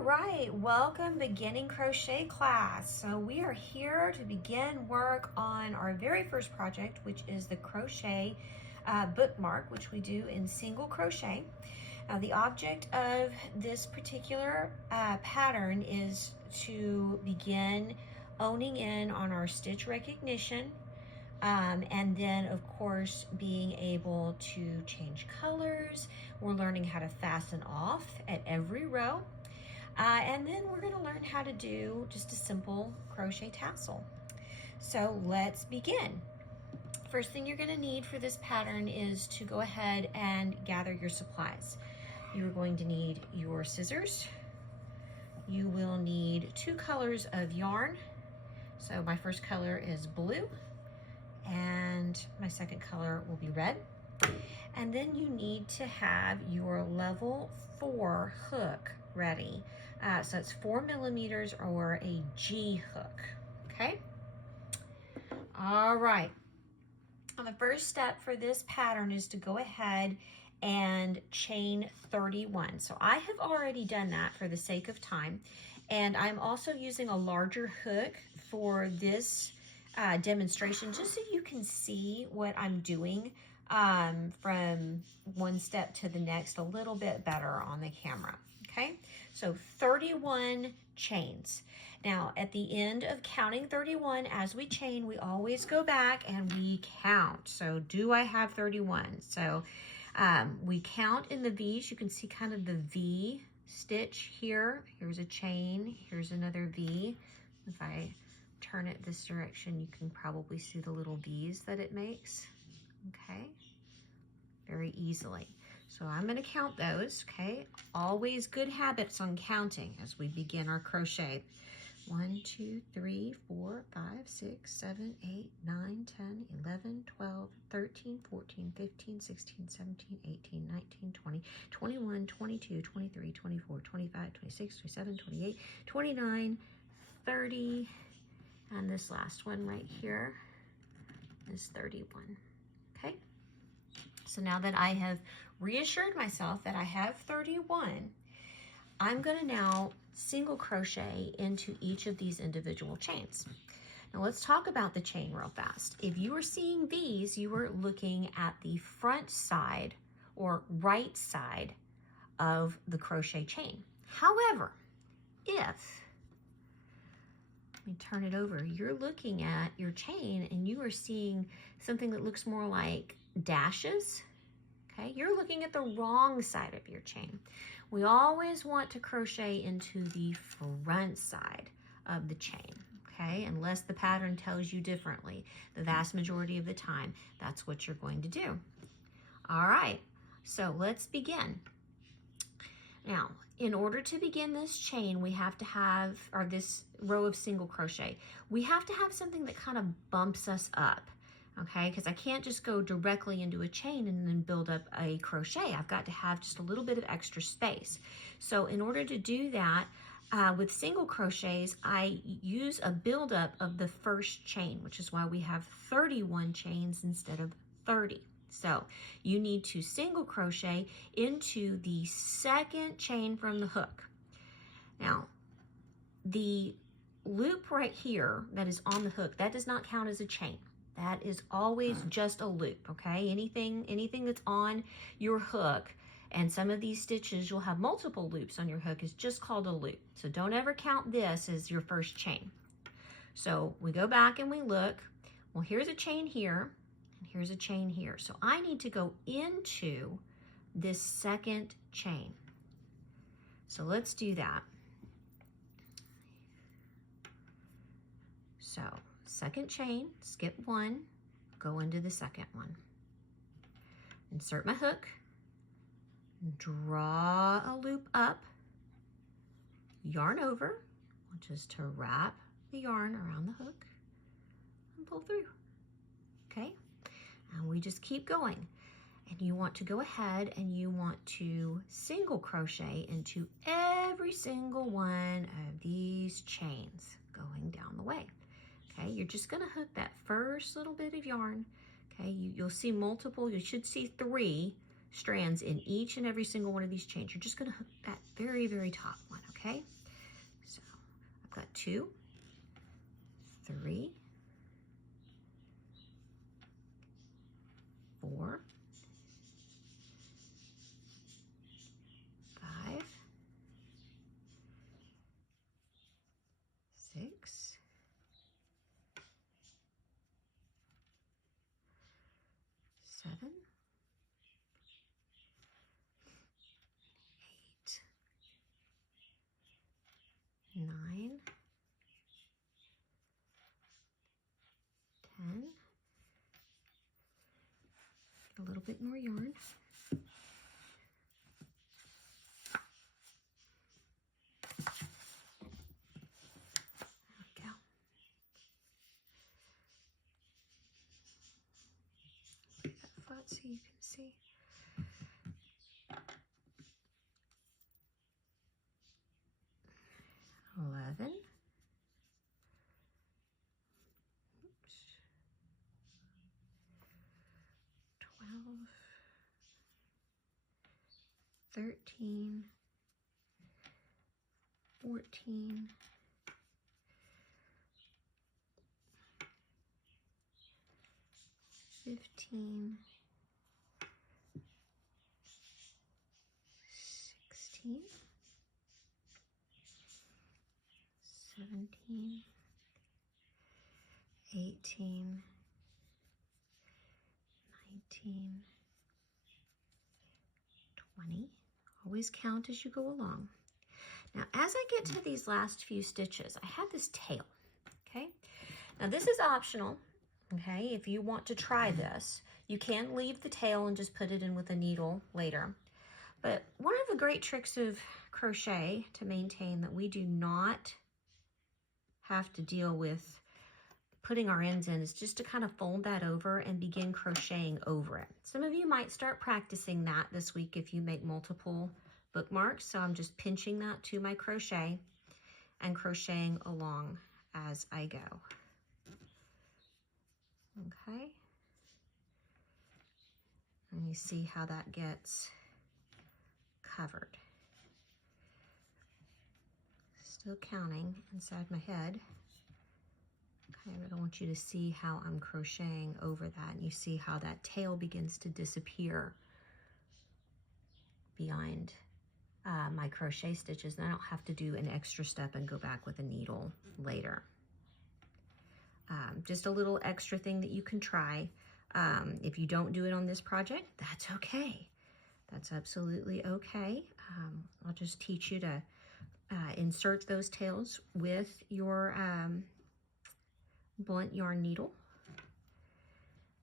right, welcome beginning crochet class. So we are here to begin work on our very first project, which is the crochet bookmark, which we do in single crochet. Now the object of this particular pattern is to begin owning in on our stitch recognition, and then of course being able to change colors. We're learning how to fasten off at every row. And then we're going to learn how to do just a simple crochet tassel. So let's begin. First thing you're going to need for this pattern is to go ahead and gather your supplies. You're going to need your scissors. You will need 2 colors of yarn. So my first color is blue and my second color will be red. And then you need to have your level 4 hook ready. So it's 4 millimeters or a G hook, okay? All right. Now the first step for this pattern is to go ahead and chain 31. So I have already done that for the sake of time. And I'm also using a larger hook for this demonstration, just so you can see what I'm doing from one step to the next a little bit better on the camera. Okay, so 31 chains. Now at the end of counting 31, as we chain, we always go back and we count. So do I have 31? So we count in the V's. You can see kind of the V stitch here. Here's a chain, here's another V. If I turn it this direction, you can probably see the little V's that it makes. Okay, very easily. So I'm going to count those, okay? Always good habits on counting as we begin our crochet. 1, 2, 3, 4, 5, 6, 7, 8, 9, 10, 11, 12, 13, 14, 15, 16, 17, 18, 19, 20, 21, 22, 23, 24, 25, 26, 27, 28, 29, 30, and this last one right here is 31, okay? So now that I have reassured myself that I have 31, I'm going to now single crochet into each of these individual chains. Now let's talk about the chain real fast. If you are seeing these, you are looking at the front side or right side of the crochet chain. However, if, let me turn it over, you're looking at your chain and you are seeing something that looks more like dashes, okay, you're looking at the wrong side of your chain. We always want to crochet into the front side of the chain, okay, unless the pattern tells you differently. The vast majority of the time, that's what you're going to do. All right, so let's begin. Now, in order to begin this chain, we have to have, or this row of single crochet, we have to have something that kind of bumps us up. Okay, because I can't just go directly into a chain and then build up a crochet. I've got to have just a little bit of extra space. So in order to do that, with single crochets, I use a buildup of the first chain, which is why we have 31 chains instead of 30. So you need to single crochet into the second chain from the hook. Now, the loop right here that is on the hook, that does not count as a chain. That is always just a loop, okay? Anything that's on your hook, and some of these stitches, you'll have multiple loops on your hook, is just called a loop. So don't ever count this as your first chain. So we go back and we look. Well, here's a chain here, and here's a chain here. So I need to go into this second chain. So let's do that. So second chain, skip 1, go into the second one. Insert my hook, draw a loop up, yarn over, which is to wrap the yarn around the hook and pull through, okay? And we just keep going. And you want to go ahead and you want to single crochet into every single one of these chains going down the way. Okay, you're just going to hook that first little bit of yarn. Okay, you'll see multiple, you should see 3 strands in each and every single one of these chains. You're just going to hook that very, very top one, Okay, so I've got 2, 3, 4, 5, 6, 7, 8, 9, 10, a little bit more yarn. So you can see. $11, 12, 13, 14, 15, 16, 17, 18, 19, 20. Always count as you go along. Now, as I get to these last few stitches, I have this tail, okay? Now, this is optional, okay? If you want to try this, you can leave the tail and just put it in with a needle later. But one of the great tricks of crochet to maintain that we do not have to deal with putting our ends in is just to kind of fold that over and begin crocheting over it. Some of you might start practicing that this week if you make multiple bookmarks. So I'm just pinching that to my crochet and crocheting along as I go. Okay. And you see how that gets covered. Still counting inside my head. Okay, but I want you to see how I'm crocheting over that, and you see how that tail begins to disappear behind my crochet stitches, and I don't have to do an extra step and go back with a needle later. Just a little extra thing that you can try. If you don't do it on this project, that's okay. That's absolutely okay. I'll just teach you to insert those tails with your blunt yarn needle,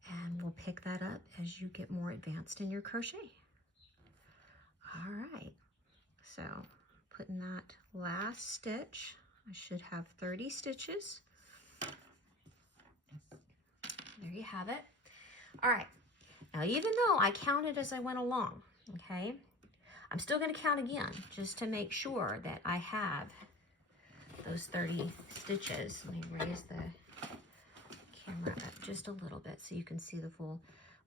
and we'll pick that up as you get more advanced in your crochet. All right, so putting that last stitch, I should have 30 stitches. There you have it. All right, now even though I counted as I went along, okay, I'm still going to count again just to make sure that I have those 30 stitches. Let me raise the camera up just a little bit so you can see the full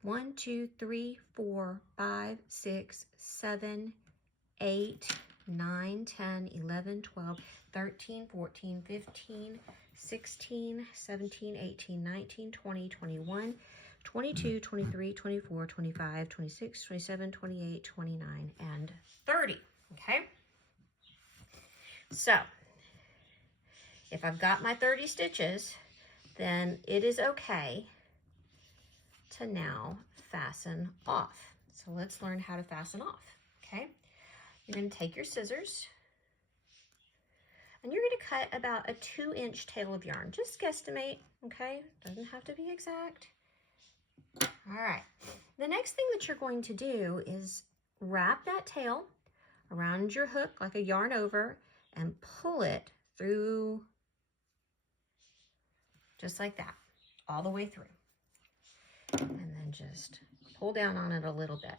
1, 2, 3, 4, 5, 6, 7, 8, 9, 10, 11, 12, 13, 14, 15, 16, 17, 18, 19, 20, 21, 22, 23, 24, 25, 26, 27, 28, 29, and 30, okay? So, if I've got my 30 stitches, then it is okay to now fasten off. So let's learn how to fasten off, okay? You're going to take your scissors, and you're going to cut about a 2-inch tail of yarn. Just guesstimate, okay? Doesn't have to be exact. All right, the next thing that you're going to do is wrap that tail around your hook like a yarn over and pull it through just like that, all the way through. And then just pull down on it a little bit,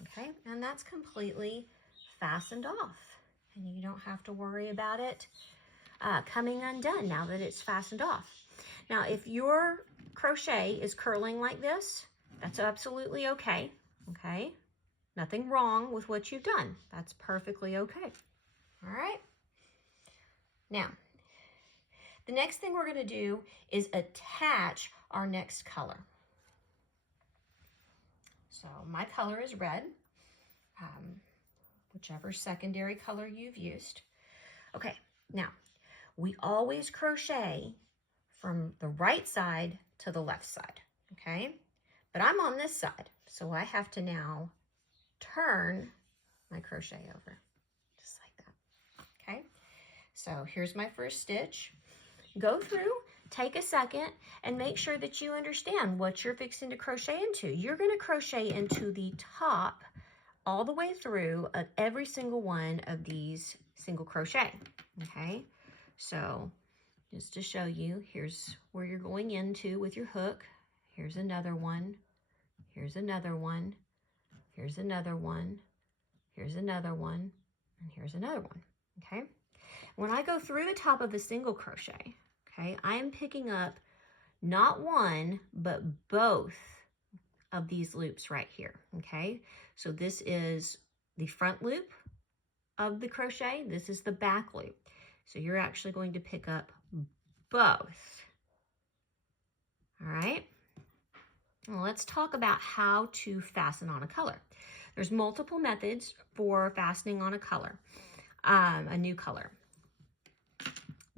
okay? And that's completely fastened off. And you don't have to worry about it coming undone now that it's fastened off. Now, if your crochet is curling like this, that's absolutely okay, okay? Nothing wrong with what you've done. That's perfectly okay. All right, Now, the next thing we're going to do is attach our next color. So my color is red, whichever secondary color you've used. Okay, now we always crochet from the right side to the left side, okay? But I'm on this side, so I have to now turn my crochet over, just like that, okay? So here's my first stitch. Go through, take a second, and make sure that you understand what you're fixing to crochet into. You're going to crochet into the top all the way through of every single one of these single crochet, okay? So just to show you, here's where you're going into with your hook. Here's another one. Here's another one. Here's another one. Here's another one. And here's another one, okay? When I go through the top of a single crochet, okay, I am picking up not one, but both of these loops right here, okay? So this is the front loop of the crochet. This is the back loop. So you're actually going to pick up both. All right. Well, let's talk about how to fasten on a color. There's multiple methods for fastening on a color, a new color.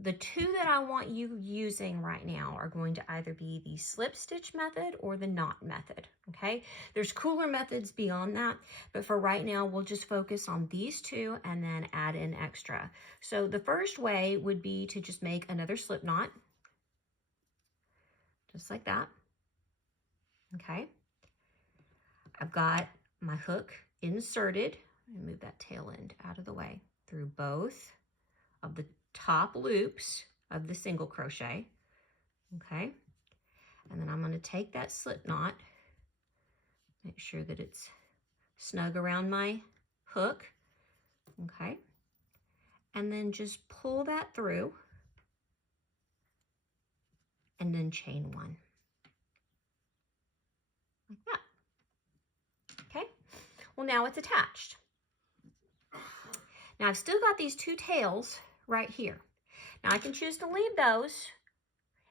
The two that I want you using right now are going to either be the slip stitch method or the knot method, okay? There's cooler methods beyond that, but for right now, we'll just focus on these two and then add in extra. So the first way would be to just make another slip knot, just like that, okay? I've got my hook inserted, and move that tail end out of the way, through both of the top loops of the single crochet, okay? And then I'm going to take that slip knot, make sure that it's snug around my hook, okay? And then just pull that through and then chain one, like that, okay? Well, now it's attached. Now I've still got these two tails right here. Now I can choose to leave those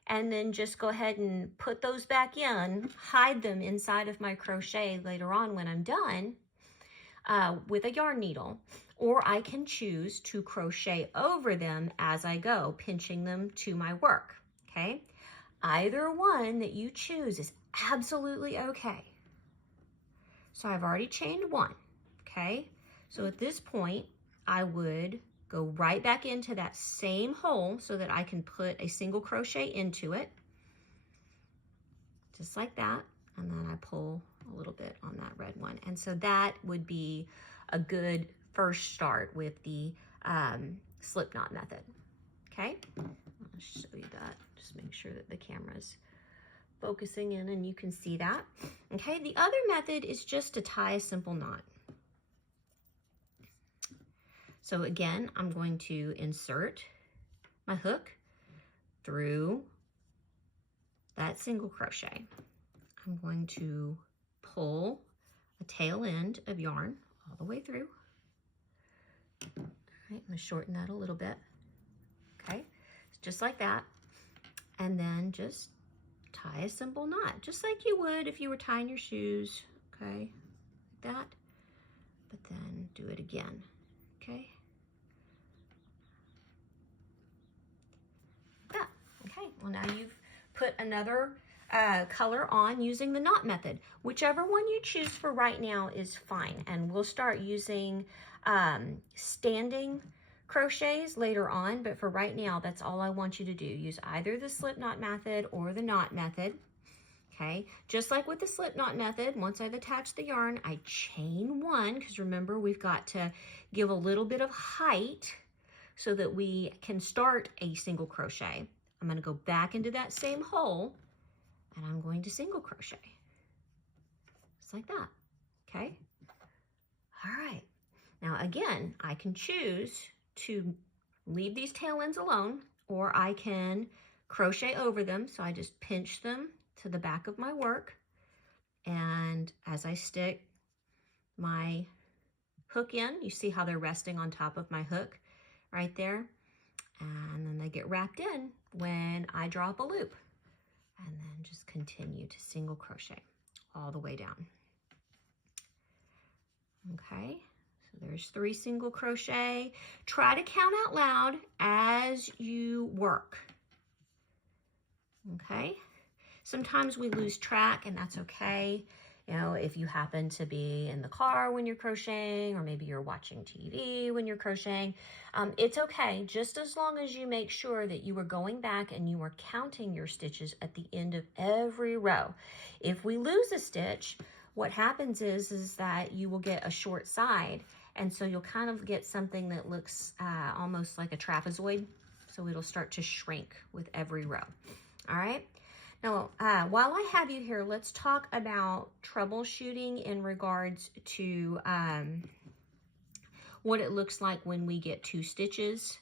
and then just go ahead and put those back in, hide them inside of my crochet later on when I'm done with a yarn needle, or I can choose to crochet over them as I go, pinching them to my work, okay? Either one that you choose is absolutely okay. So I've already chained one, okay? So at this point, I would go right back into that same hole so that I can put a single crochet into it, just like that, and then I pull a little bit on that red one. And so that would be a good first start with the slip knot method, okay? I'll show you that, just make sure that the camera's focusing in and you can see that, okay? The other method is just to tie a simple knot. So again, I'm going to insert my hook through that single crochet. I'm going to pull a tail end of yarn all the way through. All right, I'm gonna shorten that a little bit, okay? Just like that. And then just tie a simple knot, just like you would if you were tying your shoes, okay? Like that, but then do it again, okay? Okay, well now you've put another color on using the knot method. Whichever one you choose for right now is fine, and we'll start using standing crochets later on, but for right now, that's all I want you to do. Use either the slip knot method or the knot method, okay? Just like with the slip knot method, once I've attached the yarn, I chain one, because remember, we've got to give a little bit of height so that we can start a single crochet. I'm going to go back into that same hole and I'm going to single crochet. Just like that, okay? All right. Now again, I can choose to leave these tail ends alone, or I can crochet over them. So I just pinch them to the back of my work, and as I stick my hook in, you see how they're resting on top of my hook right there. and then they get wrapped in when I drop a loop. And then just continue to single crochet all the way down. Okay, so there's 3 single crochet. Try to count out loud as you work. Okay, sometimes we lose track, and that's okay. You know, if you happen to be in the car when you're crocheting, or maybe you're watching TV when you're crocheting, it's okay, just as long as you make sure that you are going back and you are counting your stitches at the end of every row. If we lose a stitch, what happens is that you will get a short side, and so you'll kind of get something that looks almost like a trapezoid, so it'll start to shrink with every row. All right. Now, while I have you here, let's talk about troubleshooting in regards to what it looks like when we get 2 stitches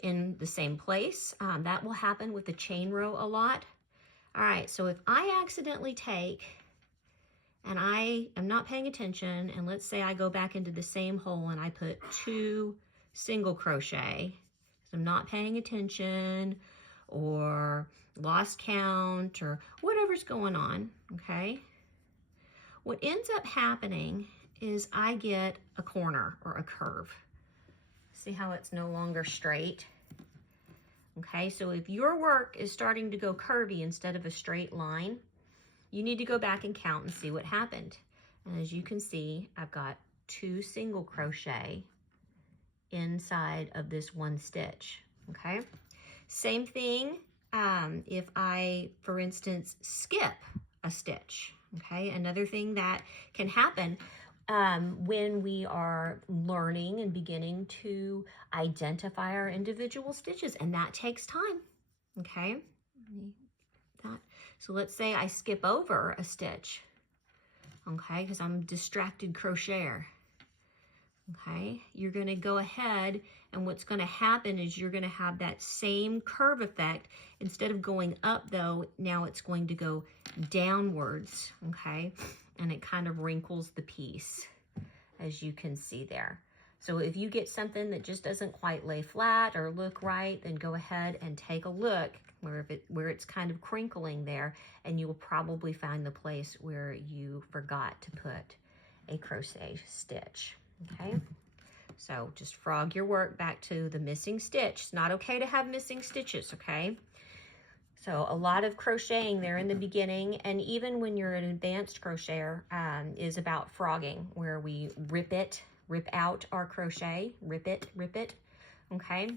in the same place. That will happen with the chain row a lot. All right, so if I accidentally take, and I am not paying attention, and let's say I go back into the same hole and I put 2 single crochet, so I'm not paying attention, or lost count, or whatever's going on, okay? What ends up happening is I get a corner or a curve. See how it's no longer straight? Okay, so if your work is starting to go curvy instead of a straight line, you need to go back and count and see what happened. And as you can see, I've got 2 single crochet inside of this 1 stitch, okay? Same thing if I, for instance, skip a stitch, okay? Another thing that can happen when we are learning and beginning to identify our individual stitches, and that takes time, okay? So let's say I skip over a stitch, okay, because I'm a distracted crocheter. Okay, you're going to go ahead, and what's going to happen is you're going to have that same curve effect. Instead of going up though, now it's going to go downwards, okay, and it kind of wrinkles the piece, as you can see there. So if you get something that just doesn't quite lay flat or look right, then go ahead and take a look where it's kind of crinkling there, and you will probably find the place where you forgot to put a crochet stitch. Okay, so just frog your work back to the missing stitch. It's not okay to have missing stitches, okay? So a lot of crocheting there in the beginning, and even when you're an advanced crocheter, is about frogging, where we rip out our crochet, rip it, okay?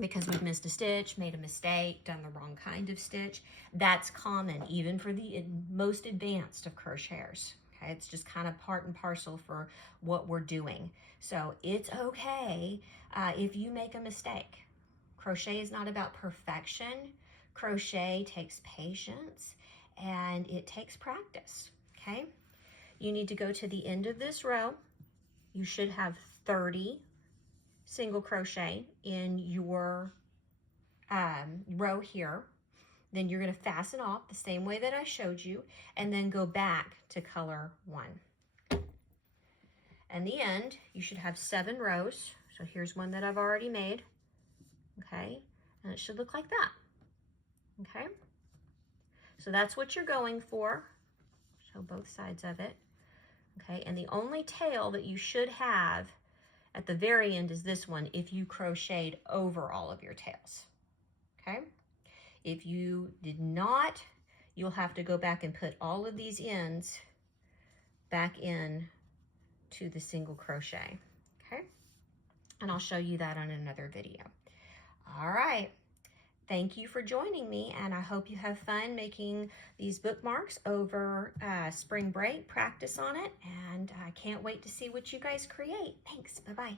Because we've missed a stitch, made a mistake, done the wrong kind of stitch. That's common, even for the most advanced of crocheters. Okay, it's just kind of part and parcel for what we're doing. So it's okay if you make a mistake. Crochet is not about perfection. Crochet takes patience, and it takes practice, okay? You need to go to the end of this row. You should have 30 single crochet in your row here. Then you're going to fasten off the same way that I showed you, and then go back to color 1. And the end, you should have 7 rows. So here's one that I've already made, okay? And it should look like that, okay? So that's what you're going for. Show both sides of it, okay? And the only tail that you should have at the very end is this one, if you crocheted over all of your tails, okay? If you did not, you'll have to go back and put all of these ends back in to the single crochet, okay? And I'll show you that on another video. All right, thank you for joining me, and I hope you have fun making these bookmarks over spring break. Practice on it, and I can't wait to see what you guys create. Thanks, bye-bye.